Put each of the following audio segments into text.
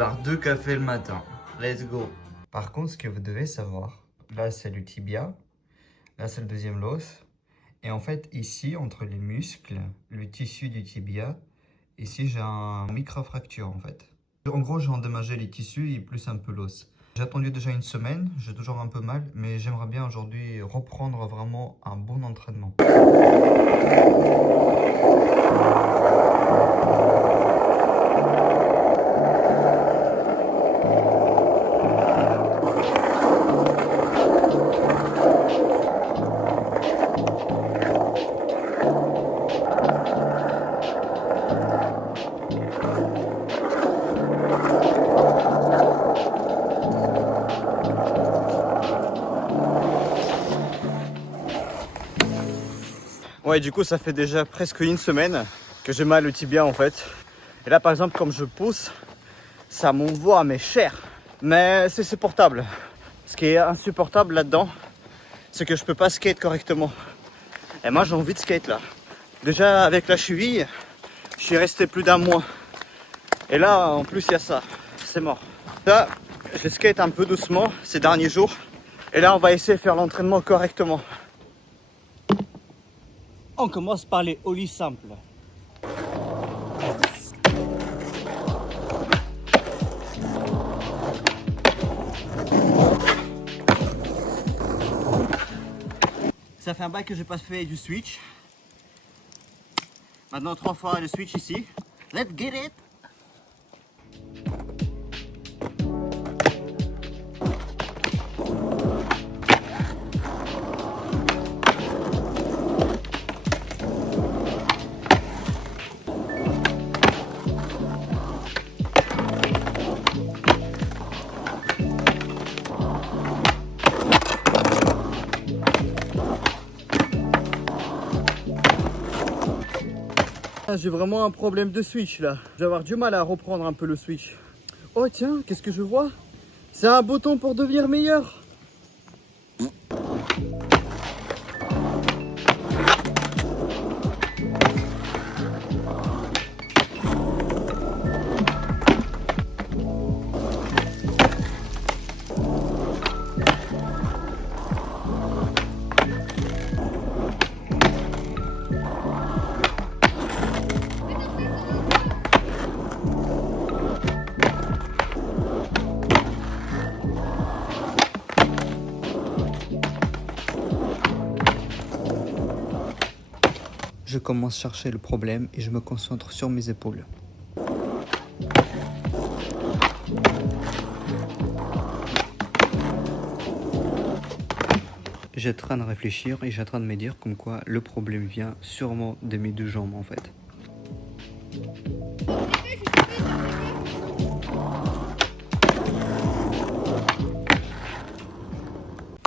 par 2 cafés le matin. Let's go. Par contre, ce que vous devez savoir, là c'est le tibia, là c'est le deuxième l'os. Et en fait, ici, entre les muscles, le tissu du tibia, ici j'ai un micro-fracture en fait. En gros, j'ai endommagé les tissus et plus un peu l'os. J'ai attendu déjà une semaine, j'ai toujours un peu mal, mais j'aimerais bien aujourd'hui reprendre vraiment un bon entraînement. Ouais, du coup, ça fait déjà presque une semaine que j'ai mal au tibia en fait. Et là, par exemple, comme je pousse, ça m'envoie mes chairs. Mais c'est supportable. Ce qui est insupportable là-dedans, c'est que je peux pas skate correctement. Et moi, j'ai envie de skate là. Déjà, avec la cheville, je suis resté plus d'un mois. Et là, en plus, il y a ça. C'est mort. Là, je skate un peu doucement ces derniers jours. Et là, on va essayer de faire l'entraînement correctement. On commence par les ollies simples. Ça fait un bail que j'ai pas fait du switch. Maintenant 3 fois le switch ici. Let's get it! J'ai vraiment un problème de switch là. Je vais avoir du mal à reprendre un peu le switch. Oh tiens, qu'est-ce que je vois? C'est un bouton pour devenir meilleur. Je commence à chercher le problème et je me concentre sur mes épaules. J'ai en train de réfléchir et j'ai en train de me dire comme quoi le problème vient sûrement de mes 2 jambes en fait.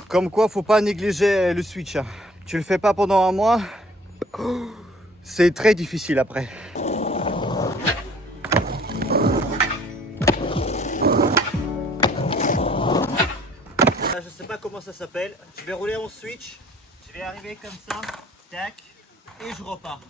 Comme quoi, faut pas négliger le switch. Tu le fais pas pendant un mois, c'est très difficile après. Là, je sais pas comment ça s'appelle. Je vais rouler mon switch. Je vais arriver comme ça, tac, et je repars.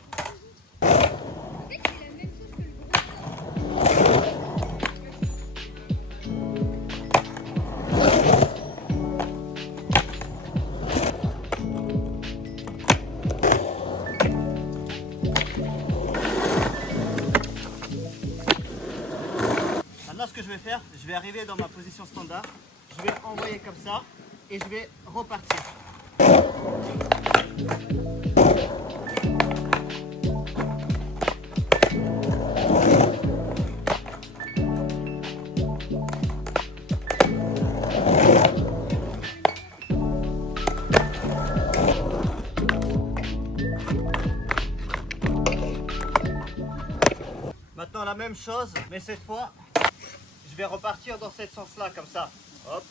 Maintenant, ce que je vais faire, je vais arriver dans ma position standard. Je vais envoyer comme ça et je vais repartir. Maintenant la même chose, mais cette fois, je vais repartir dans ce sens-là, comme ça. Hop.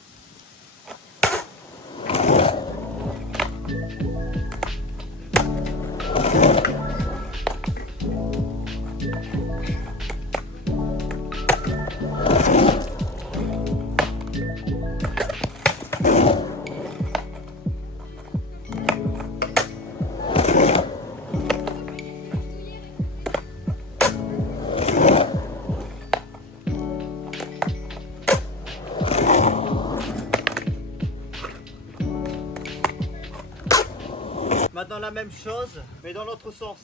dans la même chose, mais dans l'autre sens.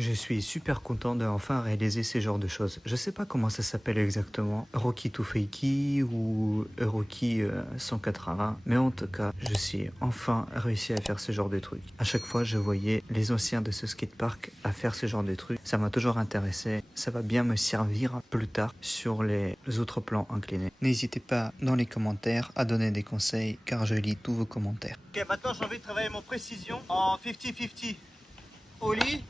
Je suis super content de enfin réaliser ces genres de choses. Je sais pas comment ça s'appelle exactement, Rocky to Fakey ou Rocky 181, mais en tout cas, je suis enfin réussi à faire ce genre de trucs. À chaque fois, je voyais les anciens de ce skatepark à faire ce genre de trucs. Ça m'a toujours intéressé. Ça va bien me servir plus tard sur les autres plans inclinés. N'hésitez pas dans les commentaires à donner des conseils car je lis tous vos commentaires. Ok, maintenant j'ai envie de travailler mon précision en 50-50. Au lit,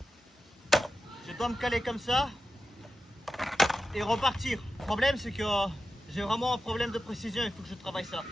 je dois me caler comme ça et repartir. Le problème c'est que j'ai vraiment un problème de précision, il faut que je travaille ça.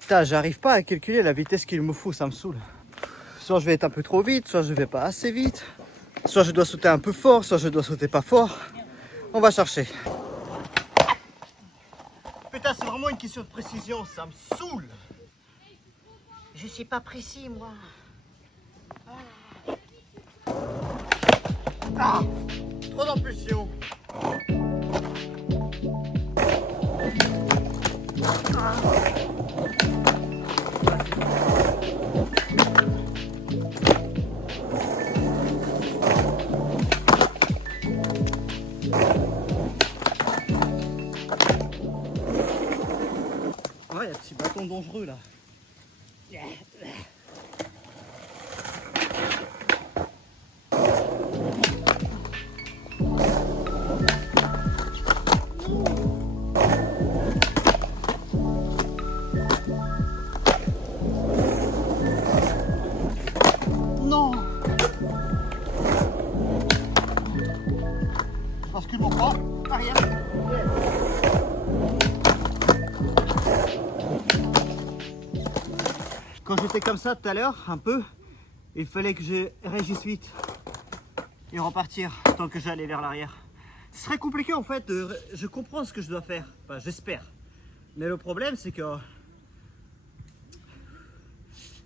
Putain, j'arrive pas à calculer la vitesse qu'il me faut, ça me saoule. Soit je vais être un peu trop vite, soit je vais pas assez vite. Soit je dois sauter un peu fort, soit je dois sauter pas fort. On va chercher. Putain, c'est vraiment une question de précision, ça me saoule. Je suis pas précis, moi. Ah, trop d'impulsion. Ouais, il y a un petit bâton dangereux là. Non. Parce que mon bras arrière. Quand j'étais comme ça tout à l'heure, un peu, il fallait que je réagisse vite et repartir tant que j'allais vers l'arrière. Ce serait compliqué en fait, je comprends ce que je dois faire, enfin j'espère. Mais le problème c'est que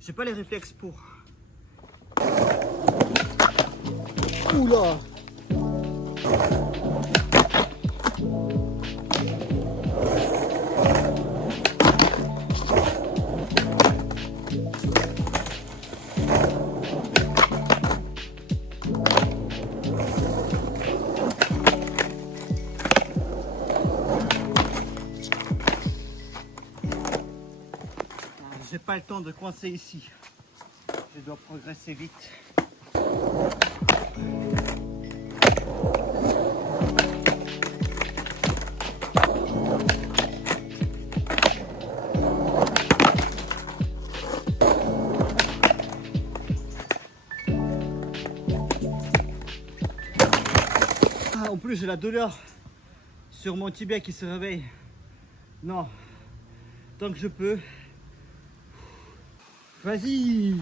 j'ai pas les réflexes pour. Oula! J'ai pas le temps de coincer ici. Je dois progresser vite. Ah, en plus j'ai la douleur sur mon tibia qui se réveille. Non, tant que je peux. Vas-y!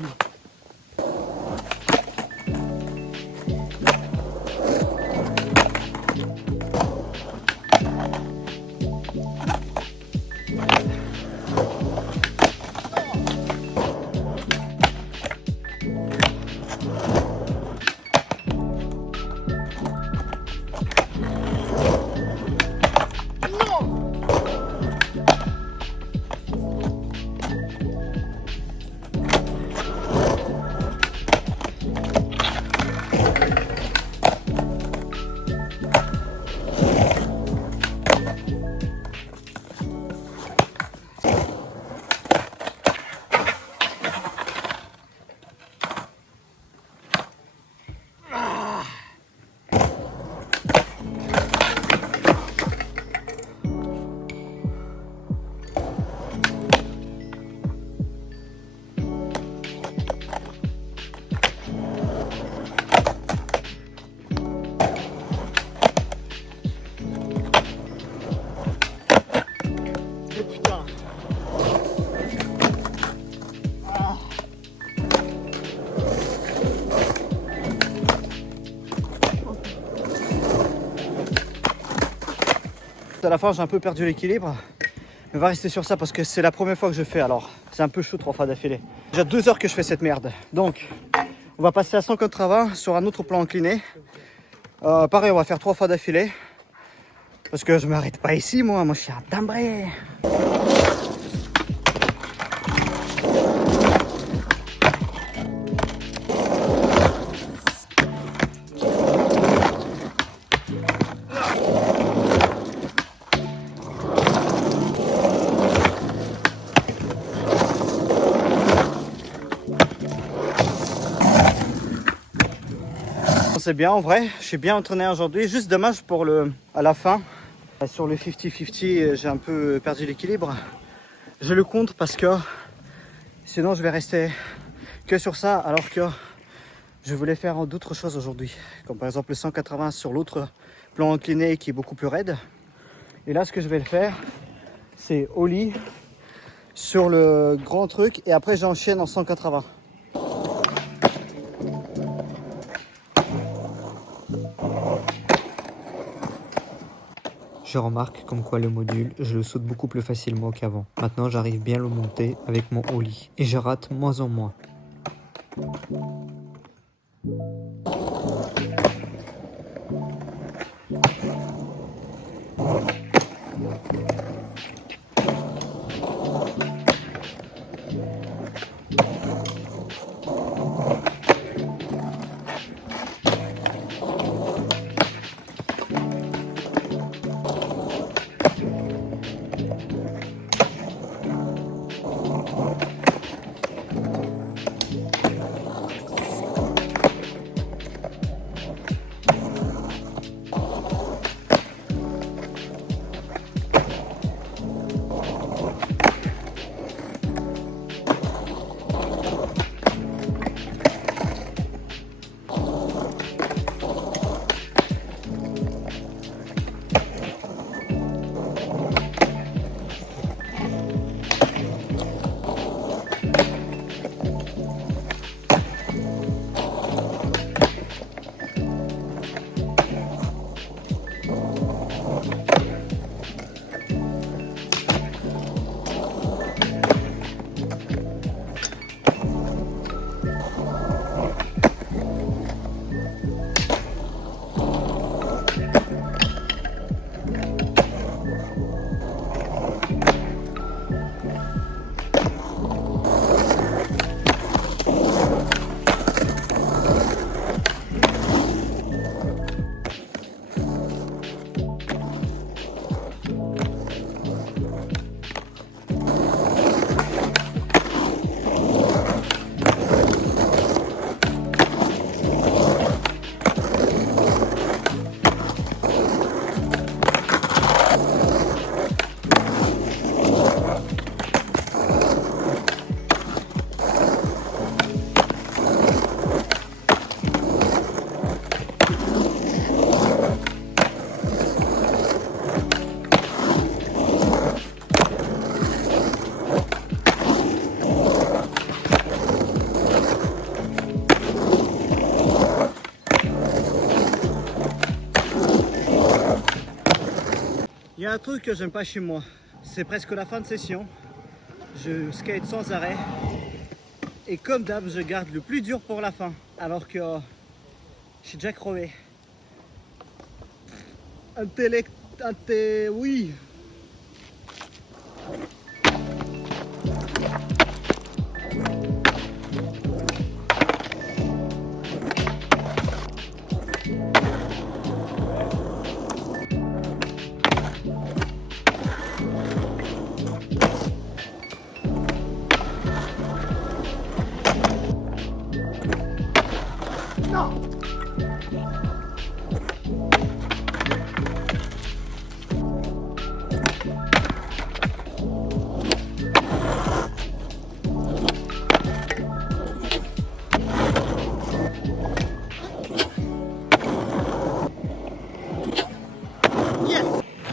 Et putain. Ah. À la fin j'ai un peu perdu l'équilibre. Mais on va rester sur ça parce que c'est la première fois que je fais, alors c'est un peu chaud 3 fois d'affilée. Déjà 2 heures que je fais cette merde. Donc on va passer à 180 sur un autre plan incliné. Pareil, on va faire 3 fois d'affilée. Parce que je m'arrête pas ici, moi je suis un timbré. C'est bien en vrai, je suis bien entraîné aujourd'hui. Juste dommage pour à la fin. Sur le 50-50, j'ai un peu perdu l'équilibre. Je le compte parce que sinon je vais rester que sur ça, alors que je voulais faire d'autres choses aujourd'hui. Comme par exemple le 180 sur l'autre plan incliné qui est beaucoup plus raide. Et là ce que je vais le faire, c'est ollie sur le grand truc et après j'enchaîne en 180. Je remarque comme quoi le module, je le saute beaucoup plus facilement qu'avant. Maintenant, j'arrive bien à le monter avec mon ollie et je rate moins en moins. Il y a un truc que j'aime pas chez moi, c'est presque la fin de session. Je skate sans arrêt et comme d'hab je garde le plus dur pour la fin alors que je suis déjà crevé. Oui.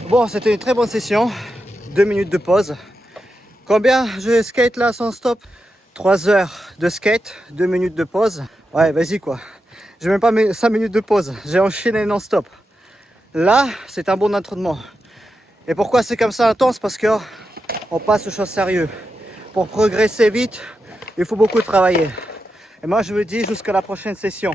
Bon, c'était une très bonne session. 2 minutes de pause. Combien je skate là sans stop? 3 heures de skate, 2 minutes de pause. Ouais, vas-y quoi. J'ai même pas mis 5 minutes de pause. J'ai enchaîné non-stop. Là, c'est un bon entraînement. Et pourquoi c'est comme ça intense? Parce que on passe aux choses sérieuses. Pour progresser vite, il faut beaucoup travailler. Et moi, je me dis jusqu'à la prochaine session.